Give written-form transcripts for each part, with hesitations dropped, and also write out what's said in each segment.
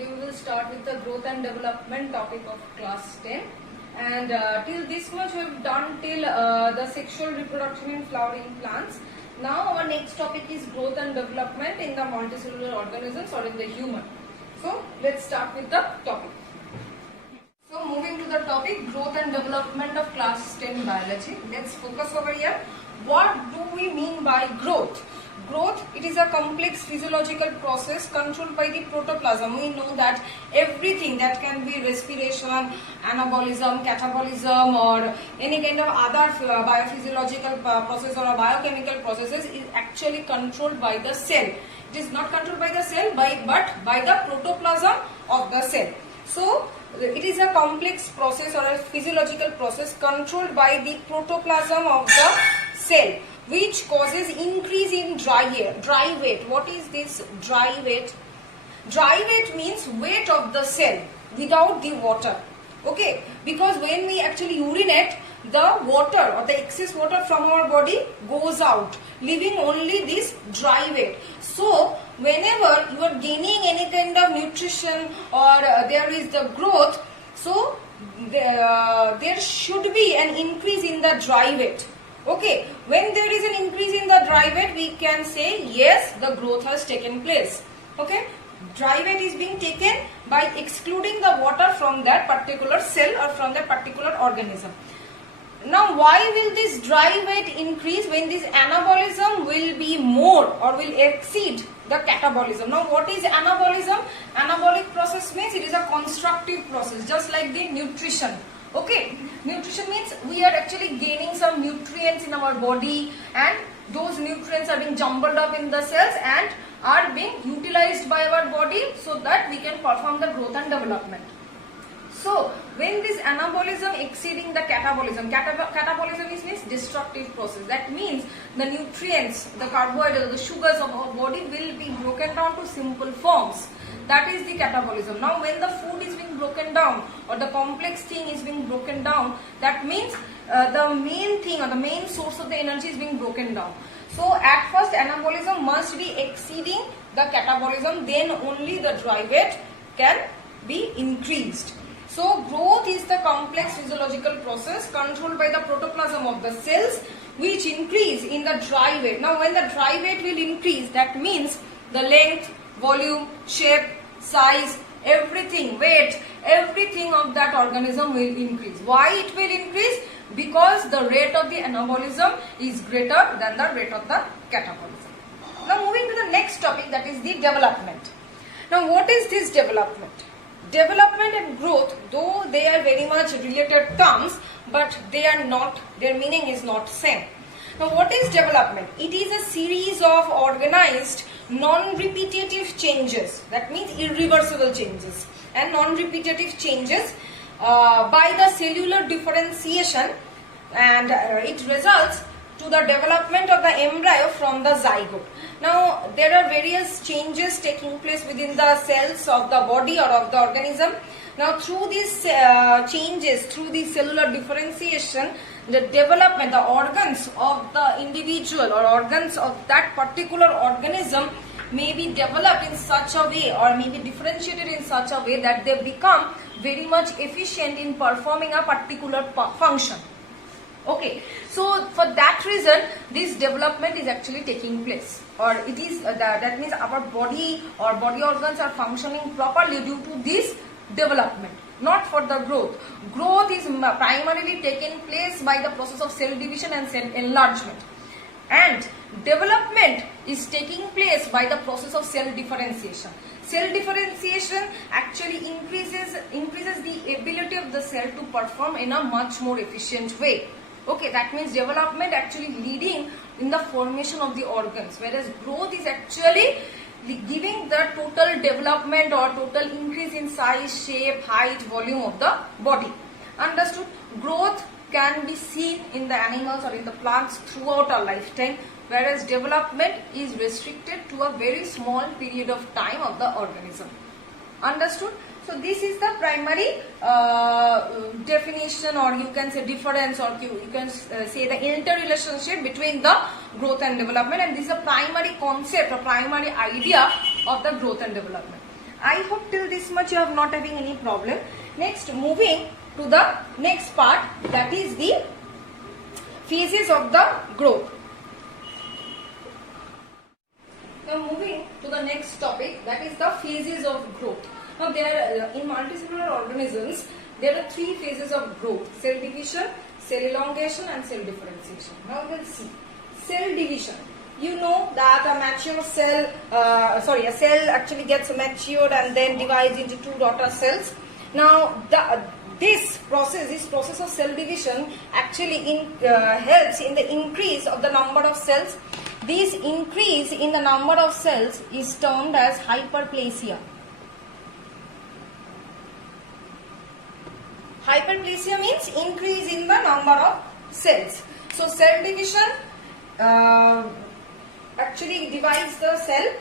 today we will start with the growth and development topic of class 10. And till this much we have done till the sexual reproduction in flowering plants. Now our next topic is growth and development in the multicellular organisms or in the human. So let's start with the topic. So moving to the topic, growth and development of class 10 biology. Let's focus over here. What do we mean by growth? Growth, it is a complex physiological process controlled by the protoplasm. We know that everything that can be respiration, anabolism, catabolism or any kind of other biophysiological process or biochemical processes is actually controlled by the cell. It is not controlled by the cell but by the protoplasm of the cell. So it is a complex process or a physiological process controlled by the protoplasm of the cell, which causes increase in dry weight. What is this dry weight? Dry weight means weight of the cell without the water. Okay, because when we actually urinate, the water or the excess water from our body goes out, leaving only this dry weight. So whenever you are gaining any kind of nutrition or there is the growth, so there should be an increase in the dry weight. Okay, when there is an increase in the dry weight, we can say yes, the growth has taken place. Okay, dry weight is being taken by excluding the water from that particular cell or from that particular organism. Now, why will this dry weight increase when this anabolism will be more or will exceed the catabolism? Now, what is anabolism? Anabolic process means it is a constructive process, just like the nutrition. Okay, nutrition means we are actually gaining some nutrients in our body, and those nutrients are being jumbled up in the cells and are being utilized by our body so that we can perform the growth and development. So when this anabolism exceeding the catabolism, catabolism means destructive process. That means the nutrients, the carbohydrates, the sugars of our body will be broken down to simple forms. That is the catabolism. Now when the food is being broken down or the complex thing is being broken down, that means the main thing or the main source of the energy is being broken down. So at first anabolism must be exceeding the catabolism, then only the dry weight can be increased. So growth is the complex physiological process controlled by the protoplasm of the cells, which increase in the dry weight. Now when the dry weight will increase, that means the length, volume, shape, size, everything, weight, everything of that organism will increase. Why it will increase? Because the rate of the anabolism is greater than the rate of the catabolism. Now moving to the next topic, that is the development. Now what is this development? Development and growth, though they are very much related terms, but they are not, their meaning is not same. Now what is development? It is a series of organized non-repetitive changes, that means irreversible changes and non-repetitive changes by the cellular differentiation, and it results to the development of the embryo from the zygote. Now there are various changes taking place within the cells of the body or of the organism. Now through these changes, through the cellular differentiation, the development, the organs of the individual or organs of that particular organism may be developed in such a way or may be differentiated in such a way that they become very much efficient in performing a particular function. Okay, so for that reason this development is actually taking place, or it is that means our body or body organs are functioning properly due to this development, not for the growth. Growth is primarily taken place by the process of cell division and cell enlargement, and development is taking place by the process of cell differentiation. Cell differentiation actually increases the ability of the cell to perform in a much more efficient way. Okay, that means development actually leading in the formation of the organs, whereas growth is actually giving the total development or total increase in size, shape, height, volume of the body. Understood? Growth can be seen in the animals or in the plants throughout our lifetime, whereas development is restricted to a very small period of time of the organism. Understood? So this is the primary definition, or you can say difference, or you can say the interrelationship between the growth and development, and this is a primary concept or primary idea of the growth and development. I hope till this much you are not having any problem. Next, moving to the next part, that is the phases of the growth. Now moving to the next topic, that is the phases of growth. Now there are, in multicellular organisms, there are three phases of growth: cell division, cell elongation and cell differentiation. Now we will see cell division. You know that a mature cell, a cell actually gets matured and then divides into two daughter cells. Now this process of cell division actually helps in the increase of the number of cells. This increase in the number of cells is termed as hyperplasia. Hyperplasia means increase in the number of cells. So cell division actually divides the cell,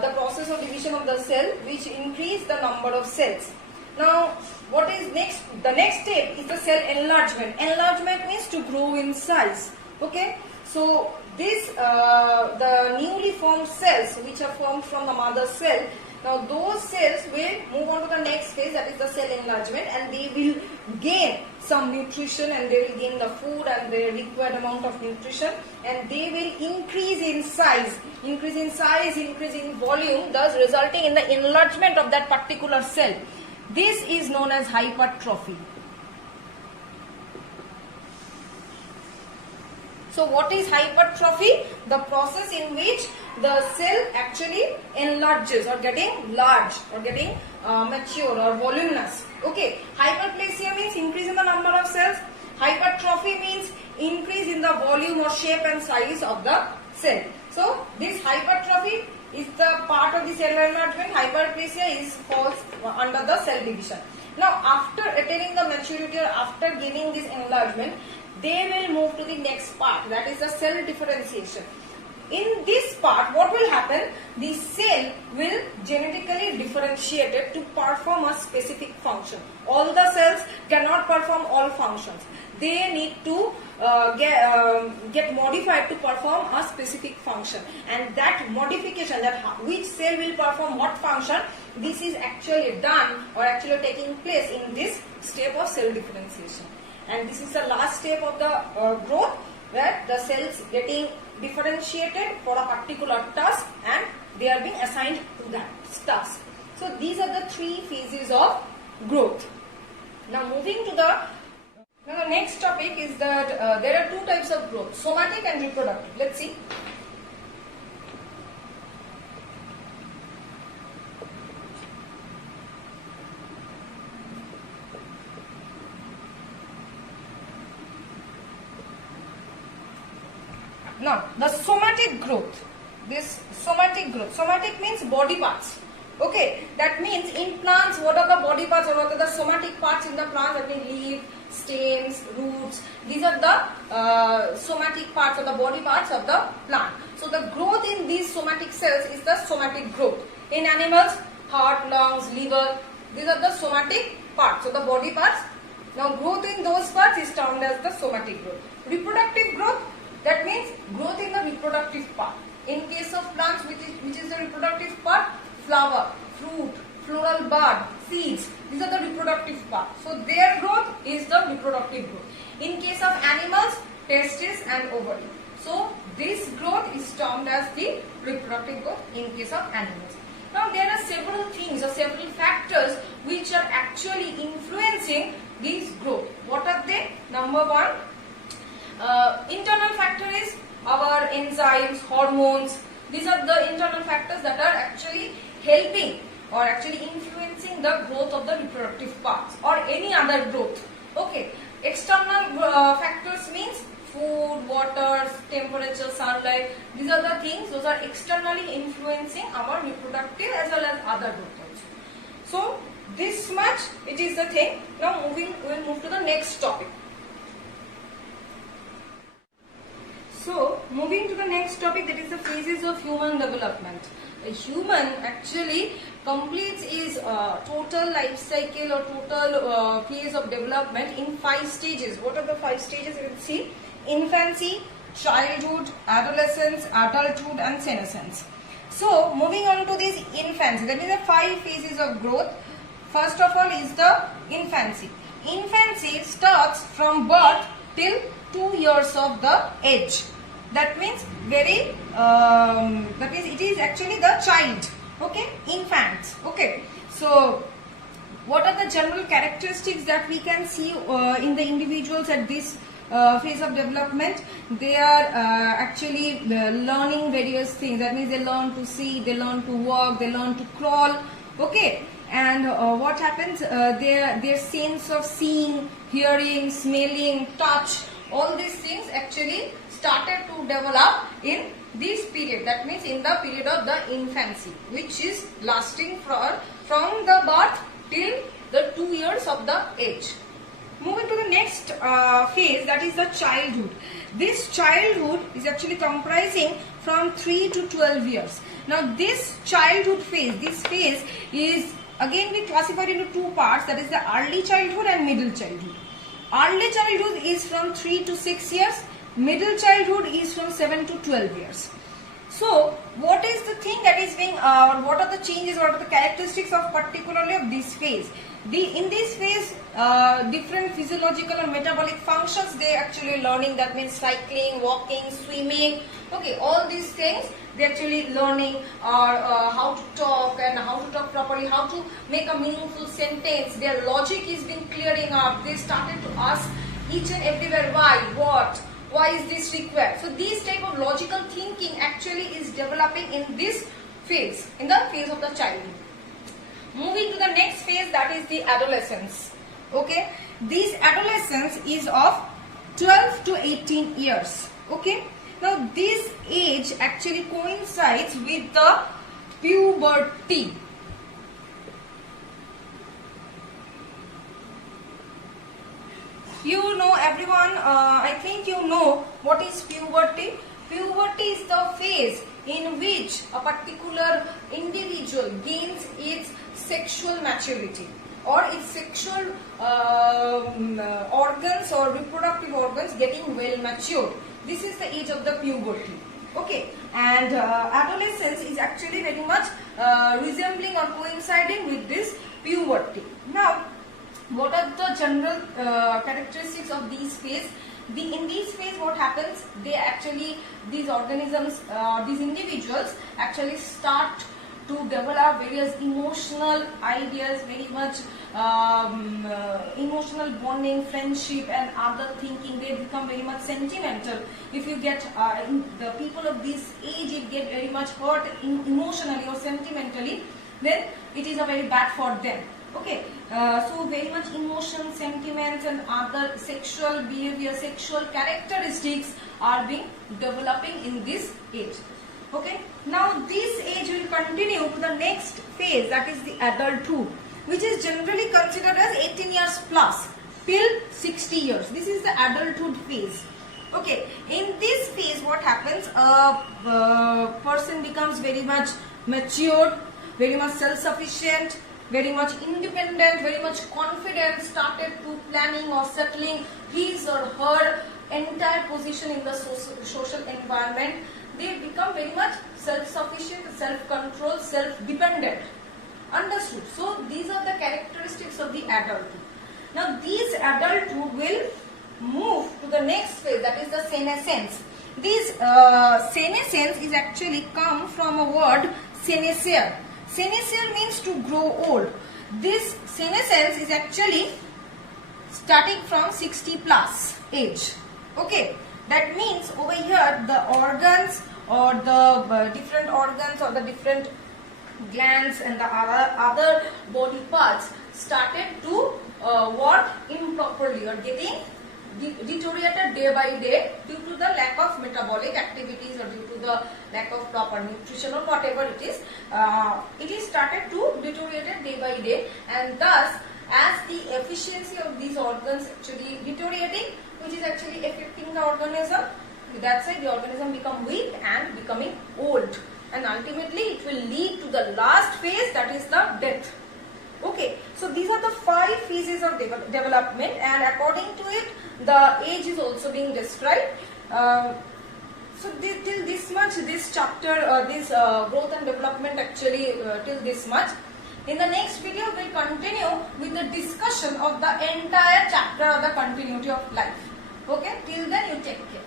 the process of division of the cell, which increase the number of cells. Now what is next? The next step is the cell enlargement. Enlargement means to grow in size. Okay, so this the newly formed cells which are formed from the mother cell, now those cells will move on to the next phase, that is the cell enlargement, and they will gain some nutrition and they will gain the food and the required amount of nutrition, and they will increase in size, increase in volume, thus resulting in the enlargement of that particular cell. This is known as hypertrophy. So what is hypertrophy? The process in which the cell actually enlarges or getting large or getting mature or voluminous. Okay, hyperplasia means increase in the number of cells. Hypertrophy means increase in the volume or shape and size of the cell. So this hypertrophy is the part of the cell enlargement. Hyperplasia falls under the cell division. Now after attaining the maturity or after gaining this enlargement, they will move to the next part, that is the cell differentiation. In this part, what will happen? The cell will genetically differentiate it to perform a specific function. All the cells cannot perform all functions. They need to get modified to perform a specific function, and that modification, that which cell will perform what function, this is actually done or actually taking place in this step of cell differentiation. And this is the last step of the growth, where the cells getting differentiated for a particular task and they are being assigned to that task. So these are the three phases of growth. Now moving to the next topic is that there are two types of growth: somatic and reproductive. Let's see. Now, the somatic growth. Somatic means body parts. Okay, that means in plants, what are the body parts or what are the somatic parts in the plants? That means leaf, stems, roots. These are the somatic parts or the body parts of the plant. So the growth in these somatic cells is the somatic growth. In animals, heart, lungs, liver, these are the somatic parts, so the body parts. Now growth in those parts is termed as the somatic growth. Reproductive growth, that means growth in the reproductive part. In case of plants, which is the reproductive part? Flower, fruit, floral bud, seeds. These are the reproductive part. So their growth is the reproductive growth. In case of animals, testes and ovary. So this growth is termed as the reproductive growth in case of animals. Now there are several things or several factors which are actually influencing this growth. What are they? Number one, internal factor is our enzymes, hormones. These are the internal factors that are actually helping or actually influencing the growth of the reproductive parts or any other growth. Okay. External factors means food, water, temperature, sunlight. These are the things, those are externally influencing our reproductive as well as other growth also. So this much it is the thing. Now we will move to the next topic. So, moving to the next topic, that is the phases of human development. A human actually completes his total life cycle or total phase of development in 5 stages. What are the 5 stages? You will see: infancy, childhood, adolescence, adulthood and senescence. So moving on to this infancy, that is the 5 phases of growth. First of all is the infancy. Infancy starts from birth till 2 years of the age. That means that means it is actually the child. Okay, infants. Okay, so what are the general characteristics that we can see in the individuals at this phase of development? They are actually learning various things. That means they learn to see, they learn to walk, they learn to crawl. Okay, and what happens? Their sense of seeing, hearing, smelling, touch, all these things actually started to develop in this period. That means in the period of the infancy, which is lasting from the birth till the 2 years of the age. Moving to the next phase, that is the childhood. This childhood is actually comprising from 3 to 12 years. Now this childhood phase, this phase is again we classified into 2 parts, that is the early childhood and middle childhood. Early childhood is from 3 to 6 years, middle childhood is from 7 to 12 years. So what is the thing that is being, what are the changes, what are the characteristics of particularly of this phase? In this phase, different physiological and metabolic functions they actually learning. That means cycling, walking, swimming. Okay, all these things they actually learning how to talk and how to talk properly, how to make a meaningful sentence. Their logic is being clearing up. They started to ask each and everywhere why, what, why is this required. So this type of logical thinking actually is developing in this phase, in the phase of the childhood. Moving to the next phase, that is the adolescence. Okay, this adolescence is of 12 to 18 years. Okay, now this age actually coincides with the puberty. You know, everyone, I think you know what is puberty. Puberty is the phase in which a particular individual gains its sexual maturity or its sexual organs or reproductive organs getting well matured. This is the age of the puberty. Okay, and adolescence is actually very much resembling or coinciding with this puberty. Now, what are the general characteristics of these phase? In this phase, what happens? They actually, these organisms, these individuals actually start to develop various emotional ideas, very much emotional bonding, friendship and other thinking. They become very much sentimental. If you get the people of this age, if get very much hurt emotionally or sentimentally, then it is a very bad for them. Okay, so very much emotion, sentiments and other sexual behavior, sexual characteristics are being developing in this age. Okay, now this age will continue to the next phase, that is the adulthood, which is generally considered as 18 years plus till 60 years. This is the adulthood phase. Okay, in this phase what happens? A person becomes very much matured, very much self-sufficient, very much independent, very much confident, started to planning or settling his or her entire position in the social environment. They become very much self-sufficient, self-controlled, self-dependent. Understood? So these are the characteristics of the adulthood. Now this adulthood will move to the next phase, that is the senescence. This senescence is actually come from a word senescer. Senescer means to grow old. This senescence is actually starting from 60 plus age. Okay, that means over here the organs or the different organs or the different glands and the other body parts started to work improperly or getting deteriorated day by day due to the lack of metabolic activities or due to the lack of proper nutrition or whatever it is started to deteriorate day by day, and thus as the efficiency of these organs actually deteriorating, which is actually affecting the organism, that's why the organism become weak and becoming old, and ultimately it will lead to the last phase, that is the death. Okay, so these are the 5 phases of development, and according to it the age is also being described. So till this much, this chapter, this growth and development actually till this much. In the next video, we'll continue with the discussion of the entire chapter of the continuity of life. Okay, till then you take care.